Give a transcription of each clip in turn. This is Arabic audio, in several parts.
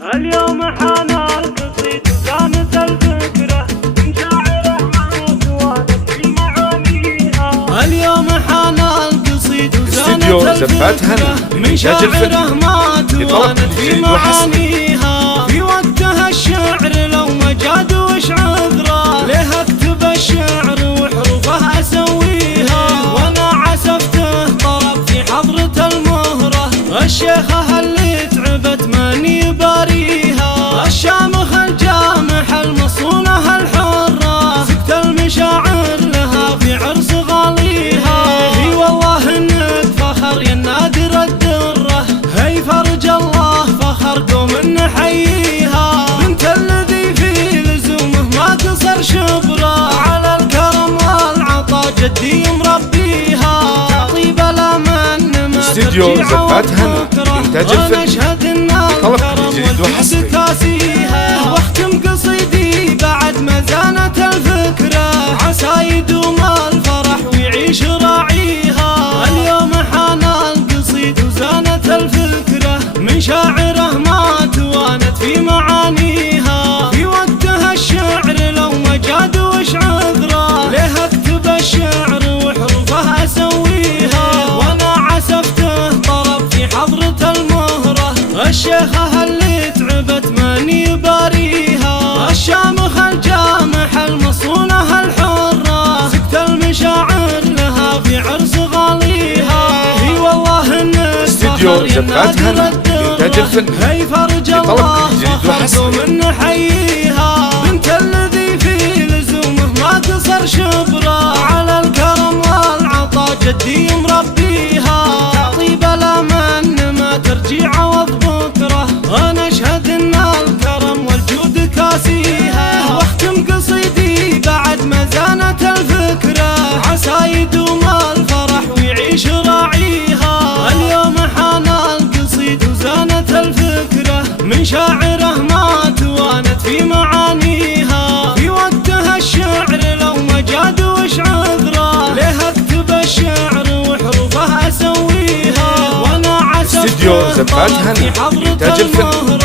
اليوم حان القصيد وزانت الفكرة من شاعره ما توالت في معانيها. اليوم حان القصيد وزانت الفكرة من شاعره ما توالت في معانيها. في وقتها الشعر لو ما جاد وش عذره، ليه اكتب الشعر وحروفه اسويها. وانا عسفته طرب في حضرة المهرة، الشيخة اللي تعبت ماني باريها. الشامخ الجامح المصونة الحرة، سكت المشاعر لها في عرس غاليها. اي والله انك فخر يا نادر الدرة، هي فرج الله فخر قوم نحييها. بنت الذي في لزومه ما قصر شبره، على الكرم والعطا جدي مربيها. تعطي بلا من ما استديو زفات هنا إنتاج الفيلم. ونشهد ان الكرم والجود كاسيها. واختم قصيدي بعد ما زانت الفكرة، عسى يدوم الفرح ويعيش راعيها. اليوم حان القصيد وزانت الفكرة من شاعره ما توانت في معانيها. في وقتها الشعر لو ما جاد وش عذره، ليه اكتب الشعر وحروفه اسويها. وانا عسفته طرب في حضرة المهرة، الشيخة اللي تعبت ماني باريها. الشامخ الجامح المصونة الحرة، سكت المشاعر لها في عرس غاليها. اي والله انك استديو زفات هنا إنتاج الفيلم. هي فرج الله فخر قوم نحييها. بنت الذي في لزومه ما قصر شبره، على الكرم والعطا جدي مربيها. تعطي بلا من ما ترجي عوض بكره، انا اشهد ان الكرم والجود كاسيها. واختم قصيدي بعد ما زانت الفكرة، عسى يدوم الفرح ويعيش راعيها. اليوم حان القصيد وزانت الفكرة من شاعره ما توانت في معانيها. في وقتها الشعر لو ما جاد وش عذره، ليه اكتب الشعر وحروفه اسويها. وانا استديو زفات هنا إنتاج الفيلم.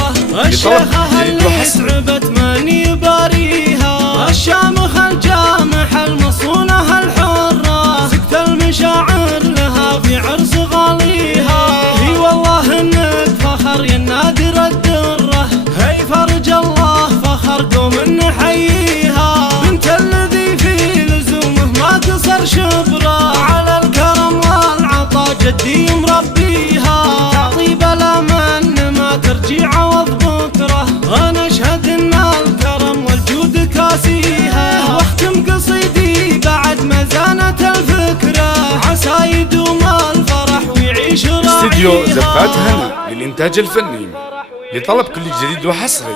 الشيخة اللي تعبت ماني باريها. الشامخ الجامح المصونة الحرة، سكت المشاعر لها في عرس غاليها. اي والله انك فخر يا نادر الدرة، هي فرج الله فخر قوم نحييها. بنت الذي في لزومه ما قصر شبره، على الكرم والعطا جدي مربيها. تعطي بلا من ما ترجي عوض بكره، انا اشهد ان الكرم والجود كاسيها. واختم قصيدي بعد ما زانت الفكرة، عسى يدوم الفرح ويعيش راعيها. استديو زفات هنا للإنتاج الفني. لطلب كل جديد وحصري